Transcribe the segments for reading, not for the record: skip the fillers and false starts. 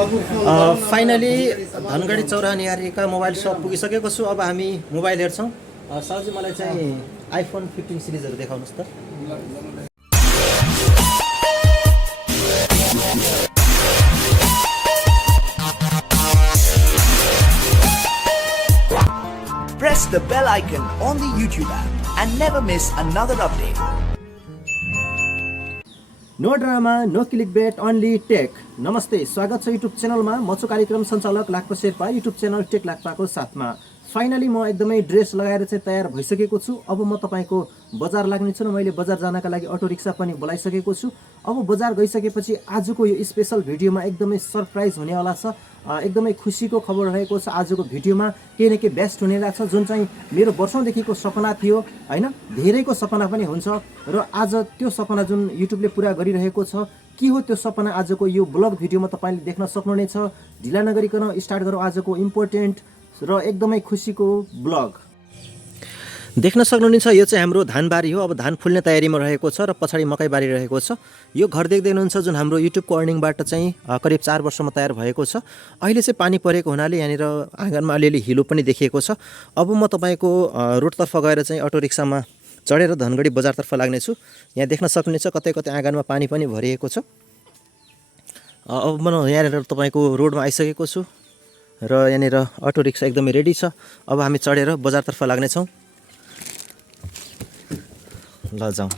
Finally Dhangadhi चौराहा निहारीका mobile shop पुगिसकेको छु। अब हामी मोबाइल हेर्छौँ। सरजी मलाई चाहिँ आइफोन 15 सिरिजहरू देखाउनुहोस् त। Press the bell icon on the YouTube app and never miss another update. No drama, no click bait, only tech. नमस्ते, स्वागत छ युट्युब च्यानलमा। म छु कार्यक्रम सञ्चालक Lakpa Sherpa, YouTube channel tech लाक्पाको साथमा। फाइनली म एकदमै ड्रेस लगाएर चाहिँ तयार भइसकेको छु। अब म तपाईँको बजार लाग्ने छु र मैले बजार जानका लागि अटो रिक्सा पनि बोलाइसकेको छु। अब बजार गइसकेपछि आजको यो स्पेशल भिडियोमा एकदमै सरप्राइज हुनेवाला छ। एकदमै खुसीको खबर रहेको छ। आजको भिडियोमा केही न केही बेस्ट हुने लाग्छ, जुन चाहिँ मेरो वर्षौँदेखिको सपना थियो हैन। धेरैको सपना पनि हुन्छ र आज त्यो सपना जुन युट्युबले पुरा गरिरहेको छ। के हो त्यो सपना? आजको यो ब्लग भिडियोमा तपाईँले देख्न सक्नुहुनेछ। ढिला नगरिकन स्टार्ट गरौँ आजको इम्पोर्टेन्ट र एकदमै खुसीको ब्लग। देख्न सक्नुहुनेछ, यो चाहिँ हाम्रो धानबारी हो। अब धान फुल्ने तयारीमा रहेको छ र पछाडि मकै बारी रहेको छ। यो घर देख्दै हुनुहुन्छ जुन हाम्रो युट्युबको अर्निङबाट चाहिँ करिब 4 वर्षमा तयार भएको छ। अहिले चाहिँ पानी परेको हुनाले यहाँनिर आँगनमा अलिअलि हिलो पनि देखिएको छ। अब म तपाईँको रोडतर्फ गएर चाहिँ अटो रिक्सामा चढेर धनगढी बजारतर्फ लाग्नेछु। यहाँ देख्न सक्नुहुनेछ कतै कतै आँगनमा पानी पनि भरिएको छ। अब म यहाँनिर तपाईँको रोडमा आइसकेको छु र यहाँनिर अटो रिक्सा एकदमै रेडी छ। अब हामी चढेर बजारतर्फ लाग्नेछौँ। ल जाउँ।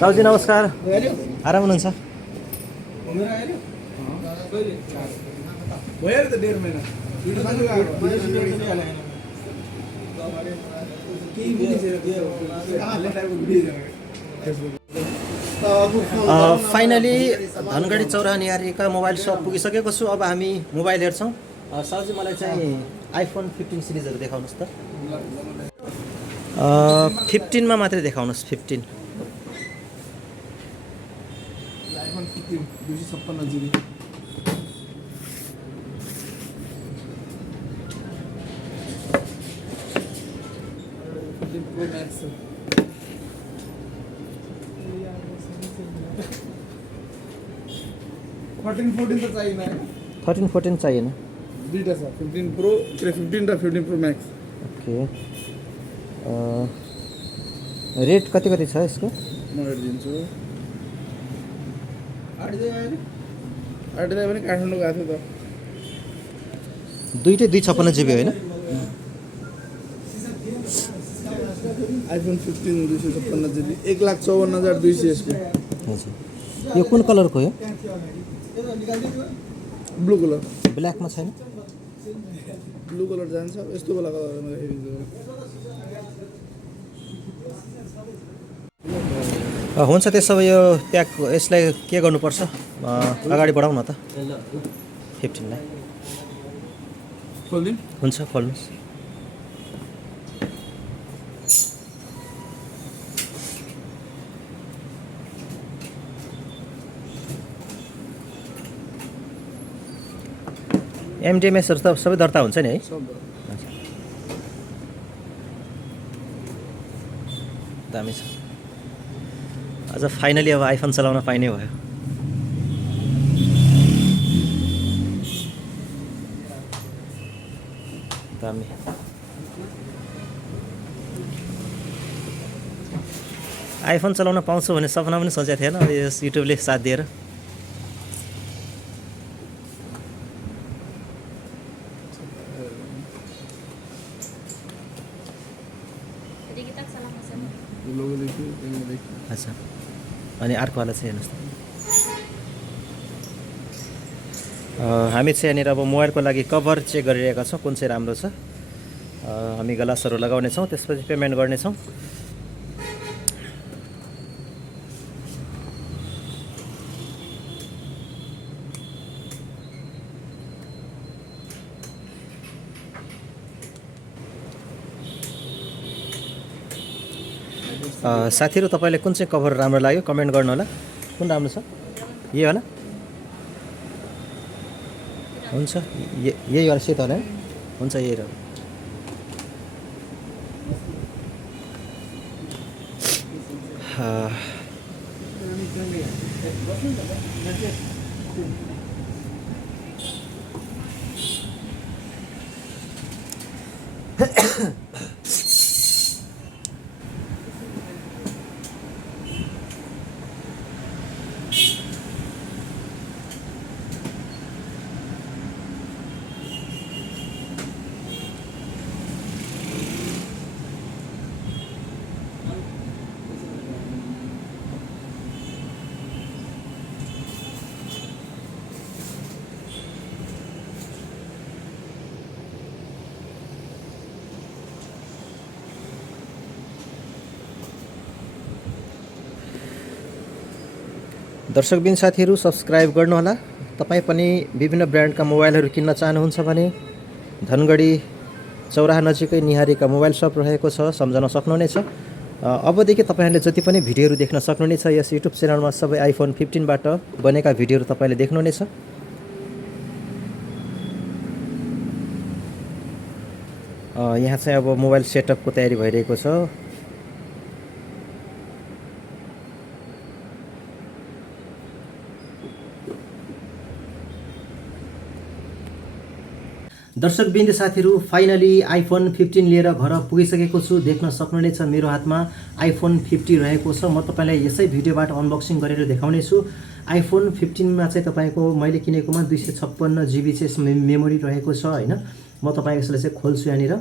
साउजी नमस्कार आराम हुनुहुन्छ फाइनली धनगढी चौराहा निहारीका मोबाइल सप पुगिसकेको छु। अब हामी मोबाइल हेर्छौँ। साउजी मलाई चाहिँ आइफोन 15 सिरिजहरू देखाउनुहोस् त। 15 मा मात्रै देखाउनुहोस्। 15 iPhone 15 256 GB 15 Pro Max 13-14 त चाहिएन 13-14 चाहिएन दुईटा छ 15 Pro 15 र 15 Pro Max ओके रेट कति कति छ यसको म हेरिदिन्छु 8 दिन पनि काठमाडौँ गएको थियो त दुईटै 256 GB होइन iPhone 15 256 GB 1,54,200 यसको हजुर यो कुन कलरको हो ब्लू कलर ब्ल्याकमा छैन ब्लू कलर जान्छ यस्तो वाला कलरमा हेरिदिन्छु हुन्छ त्यसो भए यो प्याक यसलाई के गर्नुपर्छ अगाडि बढाउँ न त 15 लाई खोल्दिउँ हुन्छ खोल्नुहोस् एमडिएमएसहरू त सबै दर्ता हुन्छ नि है दामी छ अझ फाइनली अब आइफोन चलाउन पाइने भयो दामी आइफोन चलाउन पाउँछु भन्ने सपना पनि सोचेको थिएन अब यस युट्युबले साथ दिएर अच्छा अनि अर्कोवाला चाहिँ हेर्नुहोस् त हामी चाहिँ यहाँनिर अब मोबाइलको लागि कभर चेक गरिरहेका छौँ कुन चाहिँ राम्रो छ हामी ग्लासहरू लगाउनेछौँ त्यसपछि पेमेन्ट गर्नेछौँ साथीहरू तपाईँले कुन चाहिँ कभर राम्रो लाग्यो कमेन्ट गर्नु होला कुन राम्रो छ यही होला हुन्छ यही होला सेतो होला हुन्छ यही र दर्शकबिन साथीहरू सब्सक्राइब गर्नुहोला तपाईँ पनि विभिन्न ब्रान्डका मोबाइलहरू किन्न चाहनुहुन्छ भने धनगढी चौराहा नजिकै निहारीका मोबाइल सप रहेको छ सम्झन सक्नुहुनेछ अबदेखि तपाईहरूले जति पनि भिडियोहरू देख्न सक्नुहुनेछ यस युट्युब च्यानलमा सबै आइफोन 15 बाट बनेका भिडियोहरू तपाईँले देख्नुहुनेछ यहाँ चाहिँ अब मोबाइल सेटअपको तयारी भइरहेको छ दर्शकबिन्दु साथीहरू फाइनली आइफोन 15 लिएर घर पुगिसकेको छु देख्न सक्नुहुनेछ मेरो हातमा आइफोन 50 रहेको छ म तपाईलाई यसै भिडियोबाट अनबक्सिङ गरेर देखाउने छु आइफोन 15 मा चाहिँ तपाईको मैले किनेकोमा 256 GB चाहिँ मेमोरी रहेको छ हैन म तपाईको यसलाई चाहिँ खोल्छु यहाँनिर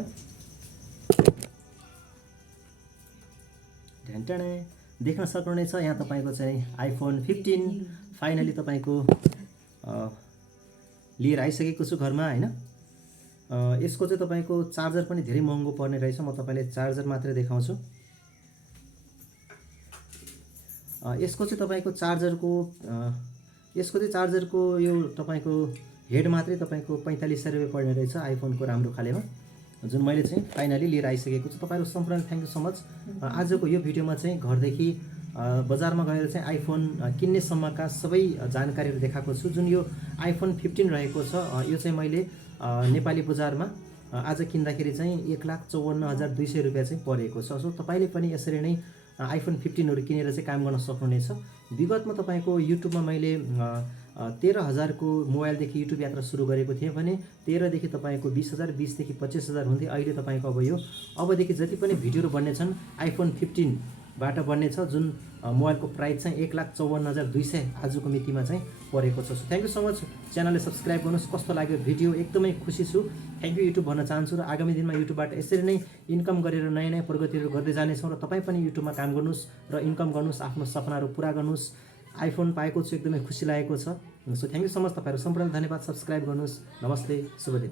ढ्यान्टाने देख्न सक्नुहुनेछ यहाँ तपाईँको चाहिँ iPhone 15 फाइनली तपाईँको लिएर आइसकेको छु घरमा हैन। यसको चाहिँ तपाईँको चार्जर पनि धेरै महँगो पर्ने रहेछ। म तपाईँलाई चार्जर मात्रै देखाउँछु। यसको चाहिँ तपाईँको चार्जरको यो तपाईँको हेड मात्रै तपाईँको 4500 रुपियाँ पर्ने रहेछ आइफोनको राम्रो खालेमा, जुन मैले चाहिँ फाइनली लिएर आइसकेको छु। तपाईँहरू सम्पूर्ण थ्याङ्क यू सो मच। आजको यो भिडियोमा चाहिँ घरदेखि बजारमा गएर चाहिँ आइफोन किन्नेसम्मका सबै जानकारीहरू देखाएको छु। जुन यो iPhone 15 रहेको छ यो चाहिँ मैले नेपाली बजारमा आज किन्दाखेरि चाहिँ 1,54,200 रुपियाँ चाहिँ परेको छ। सो तपाईँले पनि यसरी नै iPhone 15हरू किनेर चाहिँ काम गर्न सक्नुहुनेछ। विगतमा तपाईँको युट्युबमा मैले 13,000 को मोबाइलदेखि युट्युब यात्रा सुरु गरेको थिएँ भने 13 देखि तपाईँको 20,000, 20 देखि 25,000 हुन्थ्यो। अहिले तपाईँको अबदेखि जति पनि भिडियोहरू बन्ने छन् iPhone 15 बाट बन्ने छ, जुन मोबाइलको प्राइस चाहिँ 1,54,200 आजको मितिमा चाहिँ परेको छ। So thank you so much. च्यानलले सब्सक्राइब गर्नुहोस्। कस्तो लाग्यो भिडियो एकदमै खुसी छु। थ्याङ्क यू युट्युब भन्न चाहन्छु र आगामी दिनमा युट्युबबाट यसरी नै इन्कम गरेर नयाँ नयाँ प्रगतिहरू गर्दै जानेछौँ र तपाईँ पनि युट्युबमा काम गर्नुहोस् र इन्कम गर्नुहोस्, आफ्नो सपनाहरू पुरा गर्नुहोस्। आइफोन पाएको छु, एकदमै खुसी लागेको छ। So thank you so much. तपाईँहरू सम्पूर्ण धन्यवाद। सब्सक्राइब गर्नुहोस्। नमस्ते, शुभ दिन।